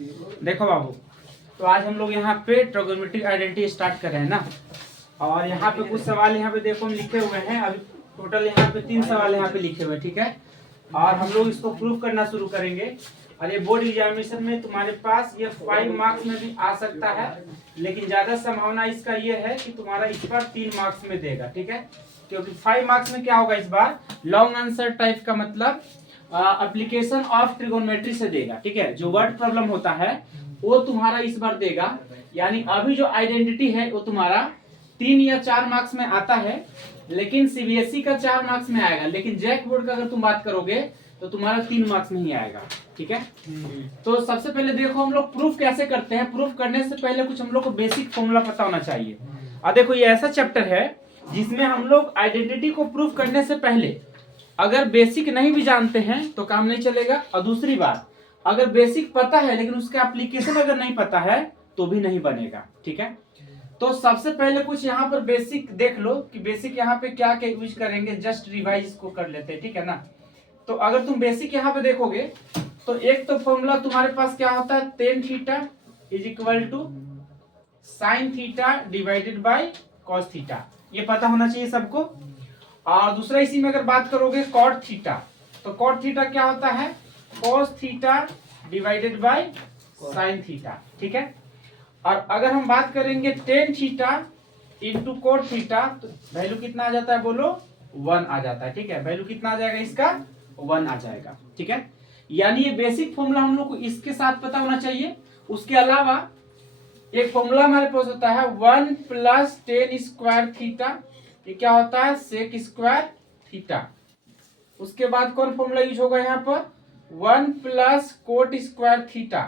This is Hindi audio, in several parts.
देखो बाबू, तो आज हम लोग यहाँ पे ट्रिगोनोमेट्रिक आइडेंटिटी स्टार्ट कर रहे हैं ना। और यहाँ पे कुछ सवाल यहाँ पे देखो हम लिखे हुए हैं। अभी टोटल यहाँ पे 3 सवाल यहाँ पे लिखे हुए हैं, ठीक है। और हम लोग इसको प्रूव करना शुरू करेंगे। और ये बोर्ड एग्जामिनेशन में तुम्हारे पास ये 5 मार्क्स में भी आ सकता है, लेकिन ज्यादा संभावना इसका ये है कि तुम्हारा इस बार 3 मार्क्स में देगा, ठीक है। क्योंकि 5 मार्क्स में क्या होगा इस बार, लॉन्ग आंसर टाइप का मतलब एप्लीकेशन ऑफ ट्रिगोनोमेट्री से देगा, ठीक है। जो वर्ड प्रॉब्लम होता है वो तुम्हारा इस बार देगा। यानी अभी जो आइडेंटिटी है वो तुम्हारा 3 या 4 मार्क्स में आता है, लेकिन सीबीएसई का 4 मार्क्स में आएगा। लेकिन जैक बोर्ड का अगर तुम बात करोगे तो तुम्हारा 3 मार्क्स में ही आएगा, ठीक है। तो सबसे पहले देखो हम लोग प्रूफ कैसे करते हैं। प्रूफ करने से पहले कुछ हम लोग को बेसिक फॉर्मूला पता होना चाहिए। और देखो ये ऐसा चैप्टर है जिसमें हम लोग आइडेंटिटी को प्रूफ करने से पहले अगर बेसिक नहीं भी जानते हैं तो काम नहीं चलेगा। और दूसरी बात, अगर बेसिक पता है लेकिन उसका एप्लीकेशन अगर नहीं पता है तो भी नहीं बनेगा, ठीक है। तो सबसे पहले कुछ यहाँ पर बेसिक देख लो कि बेसिक यहाँ पे क्या क्या यूज करेंगे। जस्ट रिवाइज इसको कर लेते हैं, ठीक है ना। तो अगर तुम बेसिक यहाँ पे देखोगे तो एक तो फॉर्मूला तुम्हारे पास क्या होता है, tan theta is equal to sine theta divided by cos theta. ये पता होना चाहिए सबको। और दूसरा इसी में अगर बात करोगे कॉट थीटा, तो कॉट थीटा क्या होता है, cos theta divided by sine theta, ठीक है। और अगर हम बात करेंगे ten theta into cot theta तो वैल्यू कितना आ जाता है, बोलो 1 आ जाता है, ठीक है। वैल्यू कितना आ जाएगा इसका, 1 आ जाएगा, ठीक है। यानी ये बेसिक फॉर्मूला हम लोग को इसके साथ पता होना चाहिए। उसके अलावा एक फॉर्मूला हमारे पास होता है 1 प्लस टेन स्क्वायर थीटा, ये क्या होता है, सेक स्क्वायर थीटा। उसके बाद कौन फॉर्मूला यूज होगा यहाँ पर, 1 प्लस कोट स्क्वायर थीटा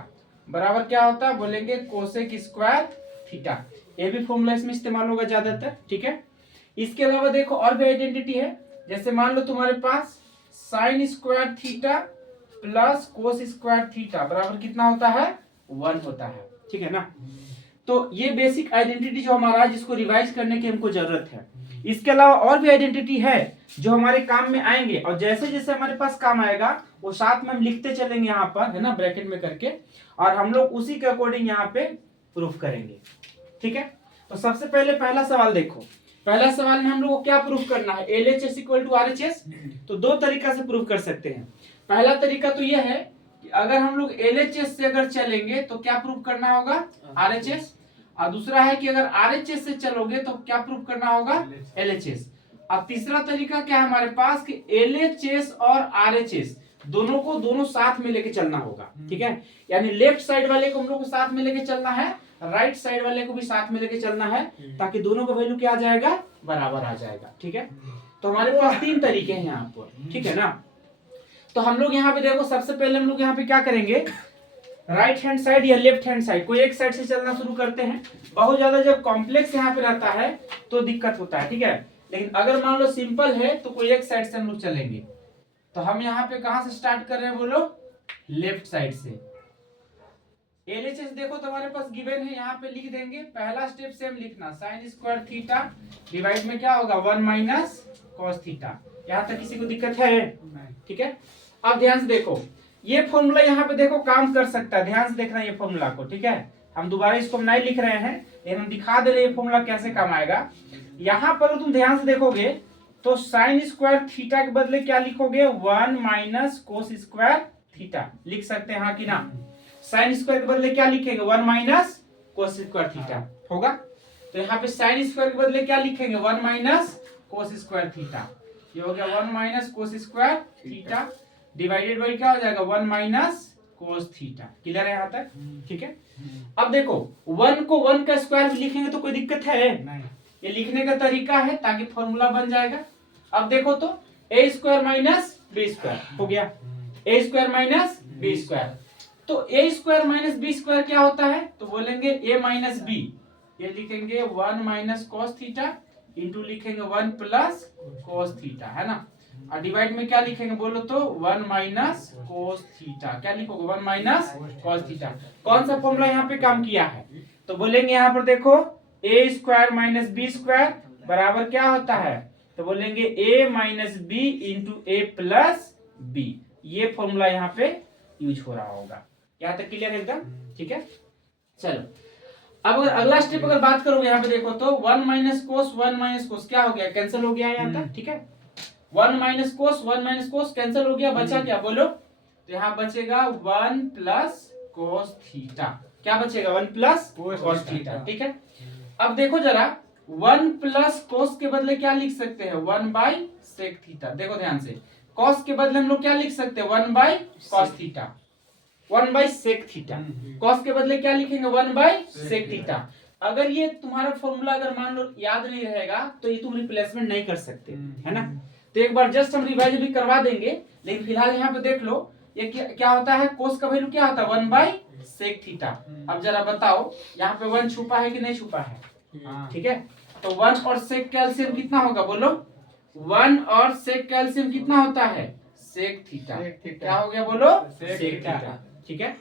बराबर क्या होता है, बोलेंगे कोसेक स्क्वायर थीटा। ये भी फॉर्मूला इसमें इस्तेमाल होगा ज्यादातर, ठीक है। इसके अलावा देखो और भी आइडेंटिटी है। जैसे मान लो तुम्हारे पास sine square theta plus cos square theta बराबर कितना होता है, 1 होता है, ठीक है ना। तो ये बेसिक आइडेंटिटी जो हमारा, जिसको रिवाइज करने की हमको जरूरत है। इसके अलावा और भी आइडेंटिटी है जो हमारे काम में आएंगे, और जैसे जैसे हमारे पास काम आएगा वो साथ में हम लिखते चलेंगे यहाँ पर, है ना, ब्रैकेट में करके। और हम लोग उसी के अकॉर्डिंग यहाँ पे प्रूफ करेंगे, ठीक है। तो सबसे पहले पहला सवाल देखो। पहला सवाल में हम लोग को क्या प्रूफ करना है, LHS इक्वल टू RHS। तो 2 तरीका से प्रूफ कर सकते हैं। पहला तरीका तो यह है कि अगर हम लोग LHS से अगर चलेंगे तो क्या प्रूफ करना होगा, RHS। और दूसरा है कि अगर RHS से चलोगे तो क्या प्रूफ करना होगा, LHS। अब तीसरा तरीका क्या है हमारे पास कि LHS और RHS दोनों को दोनों साथ में लेके चलना होगा, ठीक है। यानी लेफ्ट साइड वाले को हम लोग को साथ में लेके चलना है, राइट साइड वाले को भी साथ में लेके चलना है, ताकि दोनों का वैल्यू क्या आ जाएगा, बराबर आ जाएगा, ठीक है। तो हमारे पास 3 तरीके हैं यहाँ पर, ठीक है ना। तो हम लोग यहाँ पे देखो, सबसे पहले हम लोग यहाँ पे क्या करेंगे, राइट हैंड साइड या लेफ्ट हैंड साइड कोई एक साइड से चलना शुरू करते हैं। बहुत ज्यादा जब कॉम्प्लेक्स यहाँ पे रहता है तो दिक्कत होता है, ठीक है। लेकिन अगर मान लो सिंपल है तो कोई एक साइड से हम लोग चलेंगे। तो हम यहाँ पे कहां से स्टार्ट कर रहे हैं, बोलो, लेफ्ट साइड से। LHS देखो तुम्हारे पास गिवन है, यहाँ पे लिख देंगे। पहला स्टेप सेम लिखना, साइन स्क्वायर थीटा डिवाइड में क्या होगा, 1 माइनस कॉस थीटा। यहाँ तक किसी को दिक्कत है, ठीक है। अब ध्यान से देखो, ये फॉर्मूला यहाँ पे देखो काम कर सकता है। ध्यान से देखना ये फॉर्मूला को, ठीक है। हम दोबारा इसको नहीं लिख रहे हैं, लेकिन हम दिखा दे रहे हैं ये फॉर्मूला कैसे काम आएगा। यहाँ पर तुम ध्यान से देखोगे तो साइन स्क्वायर थीटा के बदले क्या लिखोगे, 1 माइनस कोस स्क्वायर थीटा लिख सकते हैं, हाँ कि ना। साइन स्क्वायर के बदले क्या लिखेंगे, 1 माइनस कोस स्क्वायर थीटा होगा। तो यहाँ पे साइन स्क्वायर के बदले क्या लिखेंगे, 1 माइनस कोस स्क्वायर थीटा। ये हो गया 1 minus cos square theta divided by क्या हो जाएगा, 1 माइनस कोस थीटा। क्लियर है यहाँ तक, ठीक है। अब देखो 1 को 1 का स्क्वायर भी लिखेंगे तो कोई दिक्कत है नहीं, ये लिखने का तरीका है ताकि फॉर्मूला बन जाएगा। अब देखो तो a square minus B square हो गया, a square minus B square. तो a square minus B square क्या होता है, तो बोलेंगे a माइनस बी, ये लिखेंगे 1 माइनस कॉस थीटा इंटू लिखेंगे 1 प्लस कॉस थीटा, है ना। और डिवाइड में क्या लिखेंगे, बोलो तो 1 माइनस कोस थीटा। क्या लिखोगे, 1 माइनस कॉस थीटा। कौन सा फॉर्मूला यहाँ पे काम किया है, तो बोलेंगे यहाँ पर देखो a square minus B square बराबर क्या होता है, तो बोलेंगे a minus B into A plus B. ये फॉर्मूला यहाँ पे यूज हो रहा होगा। यहाँ तक क्लियर है एकदम, ठीक है। चलो अब अगर अगला स्टेप अगर बात करोगे यहाँ पे देखो तो 1 माइनस कोस क्या हो गया, कैंसिल हो गया यहाँ तक, ठीक है। 1 माइनस कोस कैंसिल हो गया, बचा क्या बोलो, तो यहाँ बचेगा 1 प्लस कोस थीटा। क्या बचेगा 1 प्लस कोस थीटा, ठीक है। अब देखो जरा 1 प्लस कोस के बदले क्या लिख सकते हैं 1 बाई सेक थीटा। देखो ध्यान से, कॉस के बदले हम लोग क्या लिख सकते हैं 1 by cos theta, 1 by sec theta. Cos के बदले क्या लिखेंगे 1 बाई सेक थीटा। अगर ये तुम्हारा फॉर्मूला अगर मान लो याद नहीं रहेगा तो ये तुम रिप्लेसमेंट नहीं कर सकते, है ना। तो एक बार जस्ट हम रिवाइज भी करवा देंगे, लेकिन फिलहाल यहाँ पे देख लो ये क्या होता है, कोस का वैल्यू क्या होता है 1 बाई सेक थीटा। अब जरा बताओ यहाँ पे 1 छुपा है कि नहीं छुपा है, ठीक है। तो 1 और सेक का एलसीएम कितना होगा बोलो, 1 और सेक का एलसीएम कितना होता है सेक थीटा। क्या हो गया बोलो सेक थीटा, ठीक है।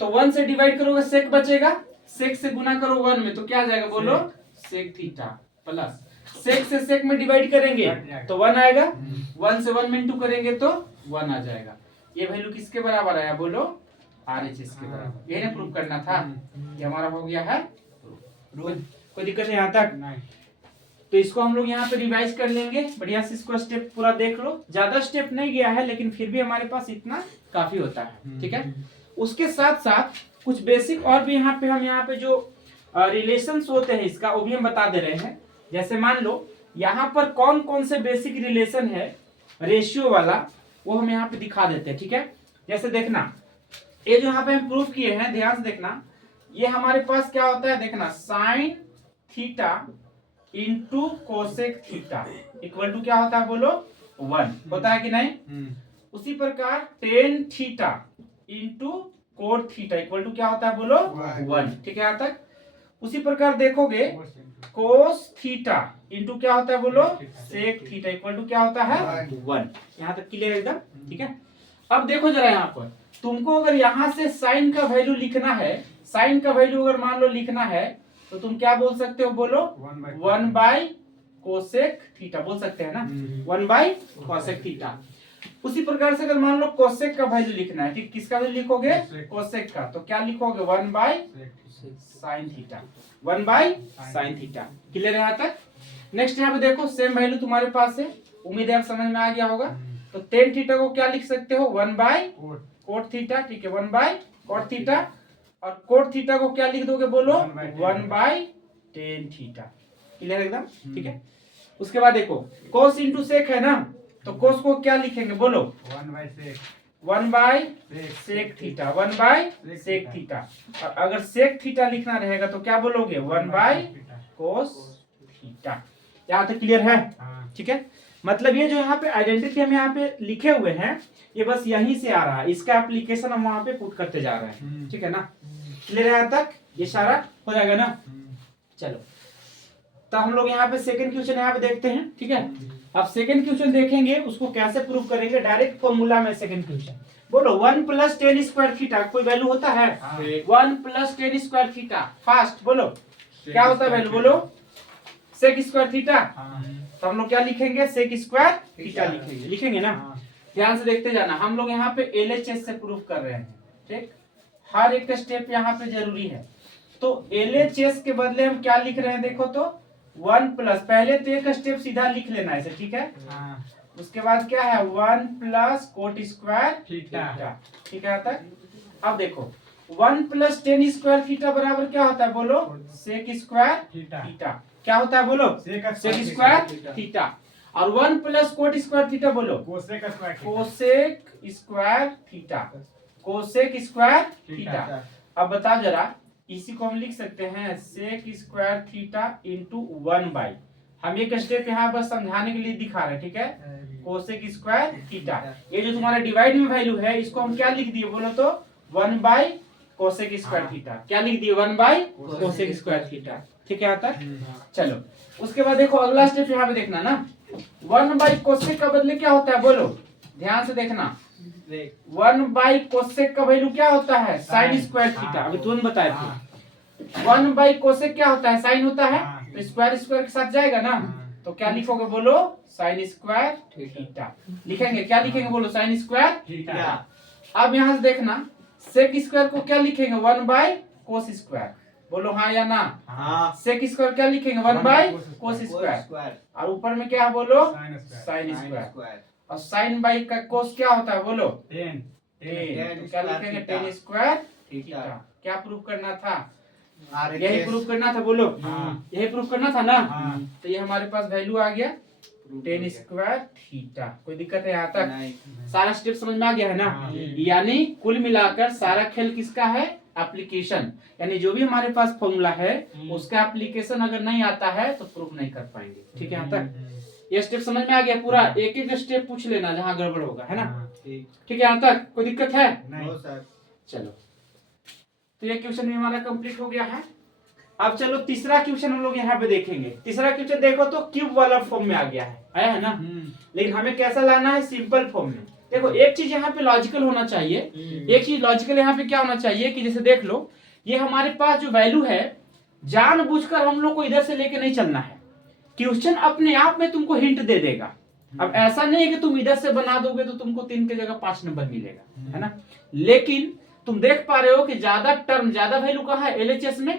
तो 1 से डिवाइड करोगे सेक बचेगा, सेक से गुना करो 1 में तो क्या आ जाएगा बोलो सेक थीटा, प्लस सेक से सेक में डिवाइड करेंगे तो 1 आएगा, 1 से 1 में इंटू करेंगे तो 1 आ जाएगा। ये वैल्यू किसके बराबर आया बोलो RHS के बराबर। यही ना प्रूव करना था, ये हमारा हो गया है। कोई दिक्कत है यहाँ तक नहीं। तो इसको हम लोग यहाँ पे रिवाइज कर लेंगे बढ़िया से, इसको स्टेप पूरा देख लो। ज्यादा स्टेप नहीं गया है लेकिन फिर भी हमारे पास इतना काफी होता है, ठीक है। उसके साथ साथ कुछ बेसिक और भी यहाँ पे जो रिलेशंस होते हैं इसका वो भी हम बता दे रहे हैं। जैसे मान लो यहाँ पर कौन कौन से बेसिक रिलेशन है रेशियो वाला, वो हम यहाँ पे दिखा देते हैं, ठीक है। जैसे देखना ये जो यहाँ पे हम प्रूफ किए हैं, ध्यान से देखना, ये हमारे पास क्या होता है देखना, sine theta into cosec theta equal to क्या होता है बोलो 1 होता है कि नहीं। उसी प्रकार tan theta into cot theta equal to क्या होता है बोलो 1, ठीक है यहाँ तक। उसी प्रकार देखोगे कोस थीटा इंटू क्या होता है बोलो सेक थीटा इक्वल टू क्या होता है 1। यहाँ तक क्लियर एकदम, ठीक है। अब देखो जरा यहाँ पर तुमको अगर यहाँ से साइन का वैल्यू लिखना है, साइन का वैल्यू अगर मान लो लिखना है तो तुम क्या बोल सकते हो बोलो 1 बाई कोसेक थीटा बोल सकते हैं ना, 1 बाई कोसेक थीटा। उसी प्रकार से अगर मान लो कोसेक का वैल्यू लिखना है, ठीक, किसका वैल्यू लिखोगे कोसेक का, तो क्या लिखोगे 1 by sine theta, 1 by sine theta. Clear है यहाँ तक। नेक्स्ट यहाँ पे देखो सेम वैल्यू तुम्हारे पास है, उम्मीद है आप समझ में आ गया होगा। तो टेन थीटा को क्या लिख सकते हो 1 बाई कोट थीटा, ठीक है 1 बाई कोट थीटा। और कोट थीटा को क्या लिख दोगे बोलो 1 बाई टेन थीटा। क्लियर एकदम, ठीक है। उसके बाद देखो कोस इंटू सेक है ना, तो कोस को क्या लिखेंगे बोलो 1 by sec theta, 1 by sec theta. और अगर सेक थीटा लिखना रहेगा तो क्या बोलोगे 1 बाई कोस थीटा। यहाँ तक क्लियर है, ठीक है। मतलब ये जो यहाँ पे आइडेंटिटी हम यहाँ पे लिखे हुए हैं ये बस यहीं से आ रहा है, इसका एप्लीकेशन हम वहां पे पुट करते जा रहे हैं, ठीक है ना। क्लियर है यहाँ तक, ये सारा हो जाएगा ना। चलो तो हम लोग यहाँ पे सेकंड क्वेश्चन यहाँ पे देखते हैं, ठीक है। अब सेकंड क्वेश्चन देखेंगे उसको कैसे प्रूव करेंगे, डायरेक्ट फॉर्मूला में सेकंड क्वेश्चन। बोलो 1 प्लस टेन स्क्वायर थीटा कोई वैल्यू होता है 1 plus ten square theta, fast बोलो क्या होता है वैल्यू बोलो सेक स्क्वायर थीटा। तो हम लोग क्या लिखेंगे सेक स्क्वायर थीटा लिखेंगे, लिखेंगे ना। ध्यान से देखते जाना, हम लोग यहाँ पे LHS से प्रूव कर रहे हैं, ठीक। हर एक स्टेप यहाँ पे जरूरी है। तो LHS के बदले हम क्या लिख रहे हैं देखो तो 1 प्लस, पहले तो एक स्टेप सीधा लिख लेना है इसे, ठीक है। उसके बाद क्या है 1 प्लस कोट स्क्वायर थीटा, ठीक है यहाँ तक। अब देखो 1 प्लस टेन स्क्वायर थीटा बराबर क्या होता है बोलो सेक स्क्वायर थीटा। क्या होता है बोलो सेक स्क्वायर थीटा। और 1 प्लस कोट स्क्वायर थीटा बोलो cosec square theta, cosec square theta. अब बताओ जरा, इसी को हम लिख सकते हैं sec square theta into 1 by, हम एक स्टेप यहाँ बस समझाने के लिए दिखा रहे हैं, ठीक है, कोसेक स्क्वायर थीटा। ये जो तुम्हारा डिवाइड में वैल्यू है इसको हम क्या लिख दिए बोलो तो 1 बाई कोसेक स्क्वायर थीटा। क्या लिख दिए 1 बाई कोसेक स्क्वायर थीटा, ठीक है यहाँ तक। चलो उसके बाद देखो अगला स्टेप यहाँ पे देखना ना, 1 बाई कोसेक का बदले क्या होता है बोलो, ध्यान से देखना 1 बाई कोसेक का वैल्यू क्या होता है साइन स्क्वायर थीटा। अभी तुरंत बताए थे 1 बाई कोसेक क्या होता है साइन होता है, तो स्क्वायर स्क्वायर के साथ जाएगा ना, तो क्या लिखोगे बोलो साइन स्क्वायर थीटा लिखेंगे। क्या लिखेंगे बोलो साइन स्क्वायर थीटा। अब यहाँ से देखना सेक स्क्वायर को क्या लिखेंगे 1 बाय कोस स्क्वायर, बोलो हाँ या ना। हाँ। सेक स्क्वायर क्या लिखेंगे 1 बाय कोस स्क्वायर, और ऊपर में क्या है बोलो साइन स्क्वायर, और साइन बाई का कोस क्या होता है बोलो 10, तो क्या लिखेंगे 10 स्क्वायर थीटा। क्या प्रूफ करना था, यही प्रूफ करना था बोलो, यही प्रूफ करना था ना। तो ये हमारे पास वैल्यू आ गया 10 स्क्वायर थीटा। कोई दिक्कत है यहाँ तक, सारा स्टेप समझ में आ गया है ना। यानी कुल मिलाकर सारा खेल किसका है, एप्लीकेशन, यानी जो भी हमारे पास फॉर्मूला है उसका एप्लीकेशन अगर नहीं आता है तो प्रूफ नहीं कर पाएंगे। ठीक है यहाँ तक, ये स्टेप समझ में आ गया पूरा, एक एक स्टेप पूछ लेना जहाँ गड़बड़ होगा, है ना। ठीक है यहाँ तक कोई दिक्कत है नहीं सर। चलो, तो ये क्वेश्चन भी हमारा कंप्लीट हो गया है। अब चलो तीसरा क्वेश्चन हम लोग यहाँ पे देखेंगे। तीसरा क्वेश्चन देखो तो क्यूब वाला फॉर्म में आ गया है, आया है ना। लेकिन हमें कैसा लाना है, सिंपल फॉर्म में। देखो एक चीज यहाँ पे लॉजिकल होना चाहिए, एक चीज लॉजिकल यहाँ पे क्या होना चाहिए कि जैसे देख लो, ये हमारे पास जो वैल्यू है जानबूझकर हम लोग को इधर से लेके नहीं चलना है, क्वेश्चन अपने आप में तुमको हिंट दे देगा। अब ऐसा नहीं है कि तुम इधर से बना दोगे तो तुमको 3 की जगह 5 नंबर मिलेगा, है ना। लेकिन तुम देख पा रहे हो कि ज्यादा टर्म, ज्यादा वैल्यू कहाँ है एलएचएस में,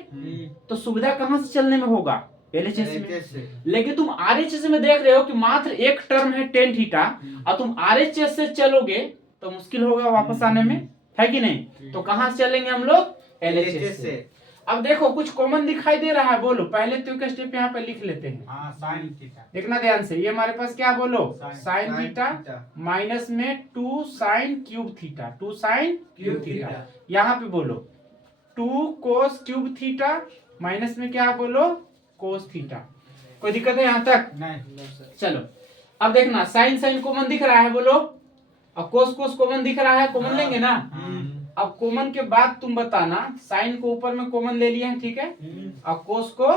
तो सुविधा कहाँ से चलने में होगा, एलएचएस में। लेकिन तुम आरएचएस में देख रहे हो कि मात्र एक टर्म है टेन थीटा, और तुम आरएचएस से चलोगे तो मुश्किल होगा वापस आने में, है कि नहीं। तो कहाँ से चलेंगे हम लोग, एलएचएस से। अब देखो कुछ कॉमन दिखाई दे रहा है, बोलो पहले तो का स्टेप यहाँ पे लिख लेते हैं। साइन थीटा, देखना ध्यान से, ये हमारे पास क्या बोलो साइन थीटा माइनस में 2 sine cube theta, 2 sine cube theta. यहाँ पे बोलो 2 कोस क्यूब थीटा माइनस में क्या बोलो कोस थीटा। कोई दिक्कत है यहाँ तक नहीं। चलो अब देखना, साइन साइन कॉमन दिख रहा है बोलो, और कोस कोस कॉमन दिख रहा है, कॉमन लेंगे ना। अब कॉमन के बाद तुम बताना, साइन को ऊपर में कॉमन ले लिए हैं, ठीक है, और कोस को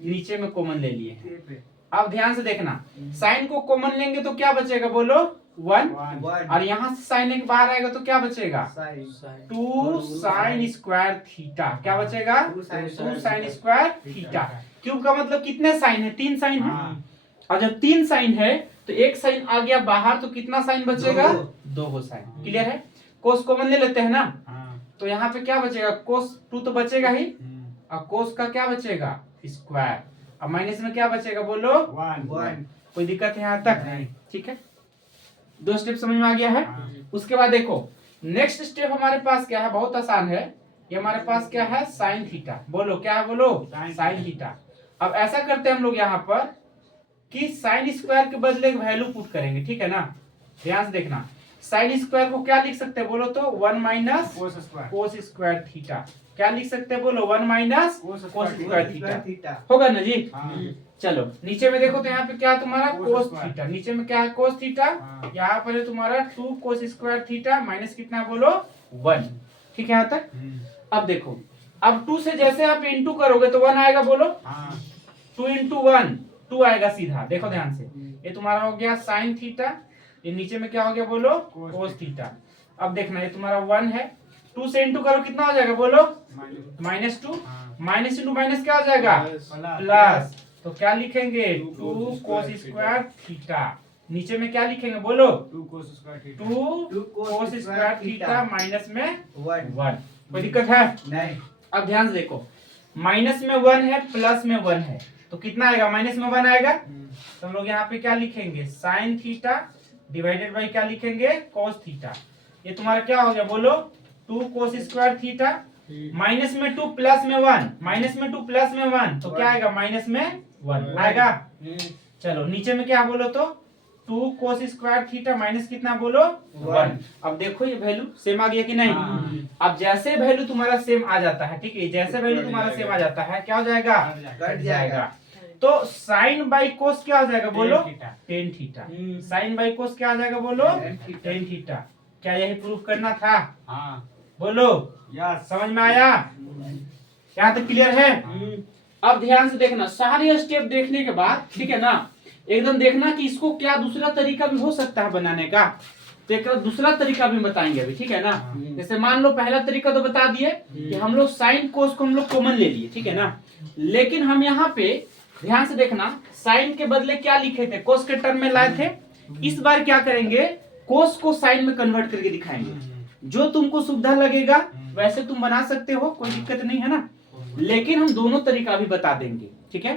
नीचे में कॉमन ले लिए हैं। अब ध्यान से देखना, साइन को कॉमन लेंगे तो क्या बचेगा बोलो 1, और यहाँ से साइन एक बाहर आएगा तो क्या बचेगा 2 साइन स्क्वायर थीटा। क्या बचेगा 2 साइन स्क्वायर थीटा। क्यूब का मतलब कितने साइन है, 3 साइन है, और जब 3 साइन है तो एक साइन आ गया बाहर तो कितना साइन बचेगा 2 साइन। क्लियर है, कोस कॉमन ले लेते हैं ना, तो यहाँ पे क्या बचेगा कोस 2 तो बचेगा ही, और कोस का क्या बचेगा स्क्वायर, अब माइनस में क्या बचेगा बोलो 1। कोई दिक्कत है यहाँ तक, ठीक है। 2 स्टेप समझ में आ गया है। उसके बाद देखो नेक्स्ट स्टेप हमारे पास क्या है, बहुत आसान है। ये हमारे पास क्या है साइन थीटा, बोलो क्या है बोलो साइन थीटा। अब ऐसा करते हैं हम लोग यहाँ पर कि साइन स्क्वायर के बदले वैल्यू पुट करेंगे, ठीक है ना। ध्यान से देखना, साइन स्क्वायर को क्या लिख सकते हैं बोलो तो 1 माइनस कोस स्क्वायर थीटा। क्या लिख सकते हैं बोलो 1 माइनस कोस स्क्वायर थीटा, होगा ना जी। चलो नीचे में देखो तो यहाँ पे क्या है तुम्हारा कोस थीटा, नीचे में क्या है कोस थीटा, यहाँ पर है तुम्हारा 2 कोस स्क्वायर थीटा माइनस कितना बोलो 1। ठीक है यहाँ तक। अब देखो, अब 2 से जैसे आप इंटू करोगे तो 1 आएगा बोलो, 2 इंटू 1 2 आएगा सीधा। देखो ध्यान से, ये तुम्हारा हो गया साइन थीटा, ये नीचे में क्या हो गया बोलो कोस थीटा। अब देखना ये तुम्हारा 1 है, 2 से इंटू करो कितना हो जाएगा बोलो -2, माइनस इंटू माइनस क्या हो जाएगा प्लस। तो क्या लिखेंगे 2 कोस स्क्वायर थीटा, नीचे में क्या लिखेंगे बोलो 2 कोस स्क्वायर थीटा माइनस में 1। कोई दिक्कत है नहीं। अब ध्यान से देखो, माइनस में 1 है प्लस में 1 है, तो कितना आएगा माइनस में 1 आएगा। तो हम लोग यहाँ पे क्या लिखेंगे साइन थीटा डिवाइडेड बाई क्या लिखेंगे कोस थीटा। ये तुम्हारा क्या हो गया बोलो 2 कोस स्क्वायर थीटा माइनस में 2 प्लस में 1, माइनस में 2 प्लस में 1 तो क्या आएगा माइनस में 1 आएगा। चलो नीचे में क्या बोलो तो 2 कोस स्क्वायर थीटा माइनस कितना बोलो 1। अब देखो ये वैल्यू सेम आ गया कि नहीं। अब जैसे वैल्यू तुम्हारा सेम आ जाता है, ठीक है, जैसे वैल्यू तुम्हारा सेम आ जाता है क्या हो जाएगा कट जाएगा। तो साइन बाई कोस क्या हो जाएगा बोलो tan theta. Sine by cos क्या आ जाएगा बोलो टेन थीटा। क्या यही प्रूफ करना था बोलो समझ में आया, यहाँ तक क्लियर है। अब ध्यान से देखना, सारे स्टेप देखने के बाद ठीक है ना, एकदम देखना कि इसको क्या दूसरा तरीका भी हो सकता है बनाने का, तो एक दूसरा तरीका भी बताएंगे अभी, ठीक है ना। जैसे मान लो पहला तरीका तो बता दिए कि हम लोग साइन कोस को हम लोग कॉमन ले लिए, ठीक है ना। लेकिन हम यहाँ पे ध्यान से देखना, साइन के बदले क्या लिखे थे कोस के टर्म में लाए थे। इस बार क्या करेंगे कोस को साइन में कन्वर्ट करके दिखाएंगे। जो तुमको सुविधा लगेगा वैसे तुम बना सकते हो, कोई दिक्कत नहीं है ना, लेकिन हम दोनों तरीका भी बता देंगे, ठीक है।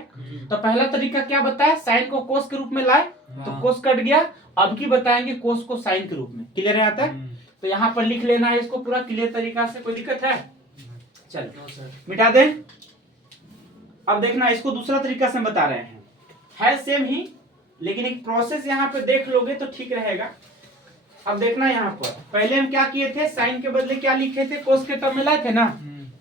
तो पहला तरीका क्या बताया, साइन को कोस के रूप में लाए तो कोस कट गया, अब की बताएंगे कोस को साइन के रूप में, क्लियर है आता है। तो यहाँ पर लिख लेना है इसको पूरा क्लियर तरीका से, कोई दिक्कत है, चलो मिटा दें। अब देखना इसको दूसरा तरीका से बता रहे हैं, है सेम ही लेकिन एक प्रोसेस यहाँ पे देख लोगे तो ठीक रहेगा। अब देखना यहाँ पर पहले हम क्या किए थे, साइन के बदले क्या लिखे थे, कोस के टर्म में लाए थे ना,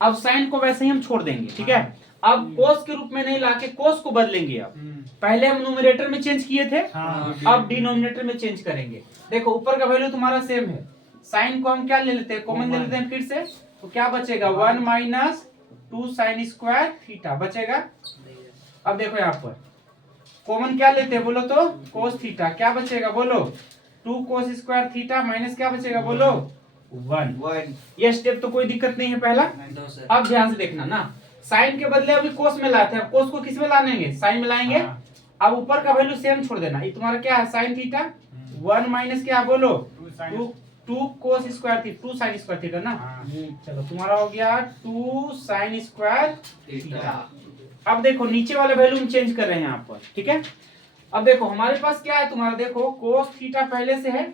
अब साइन को वैसे ही हम छोड़ देंगे, ठीक है। अब कोस के रूप में नहीं लाके कोस को बदलेंगे। अब पहले हम न्यूमरेटर में चेंज किए थे, अब डिनोमिनेटर में चेंज करेंगे। देखो ऊपर का वैल्यू तुम्हारा सेम है, साइन को हम क्या ले लेते हैं, कॉमन ले लेते हैं फिर से, तो क्या बचेगा 1 माइनस 2 साइन स्क्वायर थीटा बचेगा। अब देखो यहाँ पर कॉमन क्या लेते हैं बोलो तो कोस थीटा, क्या बचेगा बोलो 2 कोस स्क्वायर थीटा माइनस क्या बचेगा बोलो 1। ये स्टेप तो कोई दिक्कत नहीं है पहला। अब ध्यान से देखना ना, साइन के बदले अभी कोस में लाते हैं, कोस को किस में लाएंगे, साइन में लाएंगे। अब ऊपर का वैल्यू सेम छोड़ देना, ये तुम्हारा क्या है साइन थीटा, 1 माइनस क्या बोलो 2 कोस square theta, 2 sign square theta ना। चलो तुम्हारा हो गया 2 साइन स्क्वायर थीटा। अब देखो नीचे वाले वैल्यू हम चेंज कर रहे हैं यहाँ पर, ठीक है। अब देखो हमारे पास क्या है तुम्हारा, देखो कोस थीटा पहले से है।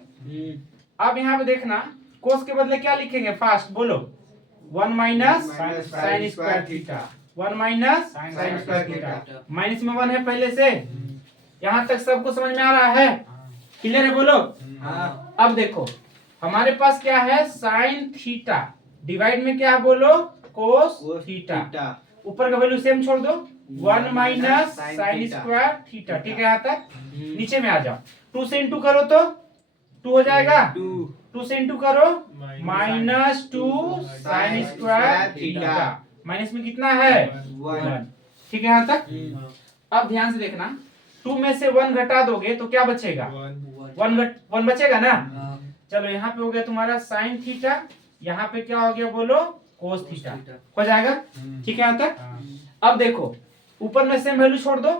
अब यहाँ पे देखना कोस के बदले क्या लिखेंगे, फास्ट बोलो 1 minus sign square theta, 1 minus sign square theta, minus में 1 है पहले से। यहाँ तक सबको समझ में आ रहा है, क्लियर है बोलो। अब देखो हमारे पास क्या है साइन थीटा, डिवाइड में क्या है बोलो कोस थीटा, ऊपर का वैल्यू सेम छोड़ दो 1 माइनस साइन स्क्वायर थीटा, ठीक है। यहाँ तक नीचे में आ जाओ, 2 से इंटू करो तो 2 हो जाएगा, 2 से इंटू करो minus 2 sign square theta, minus में कितना है 1, ठीक है यहाँ तक। अब ध्यान से देखना 2 में से 1 घटा दोगे तो क्या बचेगा 1 बचेगा ना। चलो यहाँ पे हो गया तुम्हारा साइन थीटा, यहाँ पे क्या हो गया बोलो कोस थीटा, हो जाएगा, ठीक है यहाँ तक। अब देखो ऊपर में सेम वैल्यू छोड़ दो,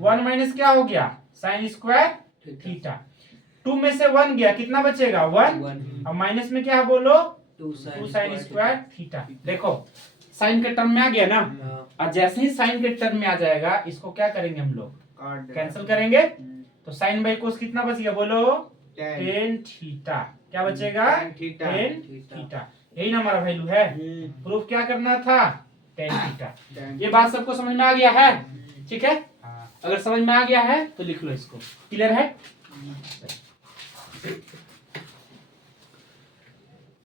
1 माइनस क्या हो गया साइन स्क्वायर थीटा, 2 में से 1 गया कितना बचेगा 1, अब माइनस में क्या है बोलो 2 साइन स्क्वायर थीटा। देखो साइन के टर्म में आ गया ना, और जैसे ही साइन के टर्म में आ जाएगा इसको क्या करेंगे हम लोग कैंसिल करेंगे, तो साइन बाई कोस कितना बच गया बोलो 10 थीटा, क्या बचेगा 10 थीटा, यही ना हमारा वैल्यू है। प्रूफ क्या करना था 10 थीटा। ये बात सबको समझ में आ गया है, ठीक है। अगर समझ में आ गया है तो लिख लो इसको, क्लियर है।